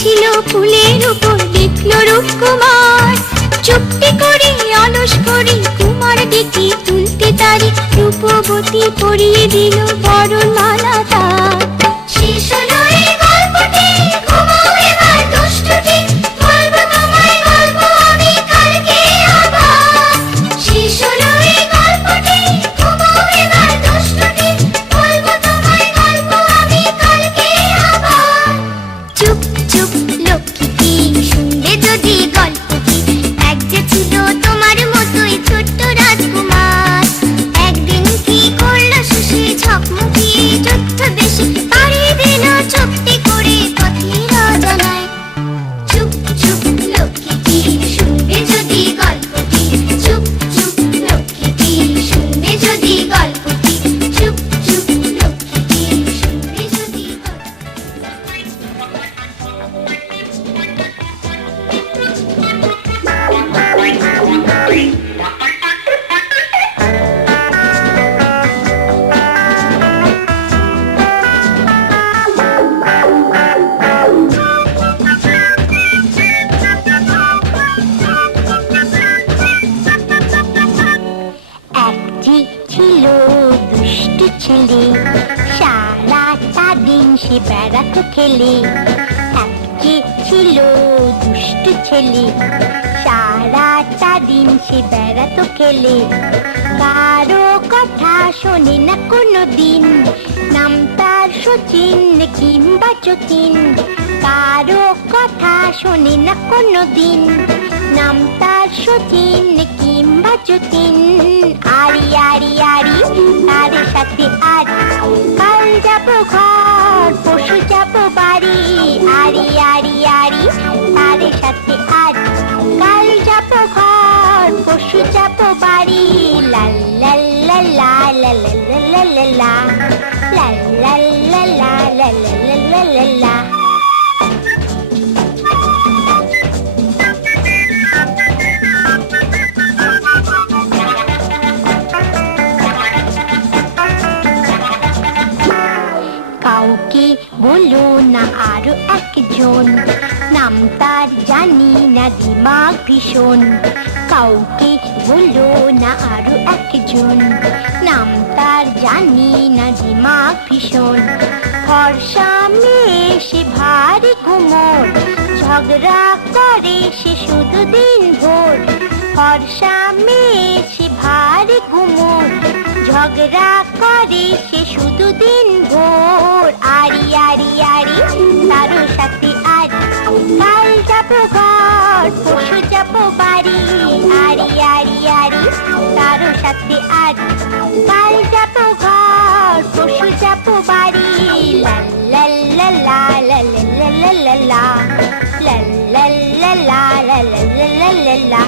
ছিল ফুলের উপর দেখলো রূপকুমার, চুপটি করে অলস করে কুমার ডেকে তুলতে তারি রূপবতী পরিয়ে দিল বরণ মালা তার। শেষ হলো এই গল্পটি, ঘুমাও এবার দুষ্টুটি, বলবো তোমায় গল্প আমি কালকে আবার। শেষ হলো এই গল্পটি, ঘুমাও এবার দুষ্টুটি, বলবো তোমায় গল্প আমি কালকে আবার। চুপ চুপ লক্ষ্মীটি, শুনবে যদি গল্পটি, এক যে ছিল তোমার মতোই ছোট্ট রাজকুমার। একদিন কি করলো সুশী ঝকমকি যুদ্ধ বেশি, পাড়ি দিল চুপটি করে পথের অজানায়। চুপ চুপ লক্ষ্মীটি, শুনবে যদি গল্পটি, চুপ চুপ লক্ষ্মীটি, শুনবে যদি গল্পটি, চুপ চুপ লক্ষ্মীটি, শুনবে যদি একটি ছিল দুষ্টু ছেলে, সারাটা দিন সে বেড়াতো খেলে। একটি ছিল দুষ্টু ছেলে, সারাটা দিন সে বেড়াতো খেলে। কারো কথা শোনে না কোনো দিন, নাম তার শচীন কিংবা যতীন। কারো কথা শোনে না কোনো দিন, নাম তার শচীন কিংবা যতীন। আরি আরি আরি তার সাথে আজ কাল যাবো ঘর, পশু যাবো বাড়ি। আরি আরি আরি তার সাথে আজ কাল যাবো ঘর, পশু যাবো বাড়ি। লা লা লা লা লা লা লা লা লা লা লা লা লা লা লা লা লা। কাউকে বলো না আরো একজন, নাম তার জানি না দিমাগ ভীষণ। কাউকে বলো না আরো একজন, নাম তার জানি না দিমাগ ভীষণ। ফর্সা মেয়ে সে ভারী ঘুমোর, ঝগড়া করে সে শুধু দিন ভোর। ফর্সা মেয়ে সে ভারী ঘুমোর, ঝগড়া করে সে শুধু দিন ভোর। আরি আরি আরি তারও সাথে আজ কাল যাবো ঘর, পশু যাবো বাড়ি। আরি আরি আরি তারও সাথে আজ কাল যাবো ঘর, পশু যাবো বাড়ি। লা লা লা লা লা লা লা লা লা লা লা লা লা লা লা লা লা।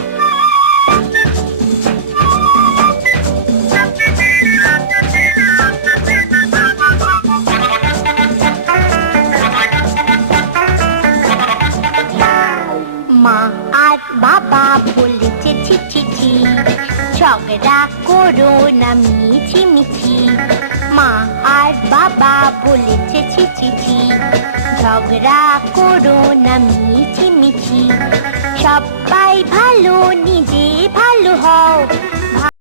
মা আর বাবা বলেছে ছি ছি ছি, ঝগড়া করো না মিছি মিছি। মা আর বাবা বলেছে ছি ছি ছি, ঝগড়া করো না মিছি মিছি। সবাই ভালো নিজে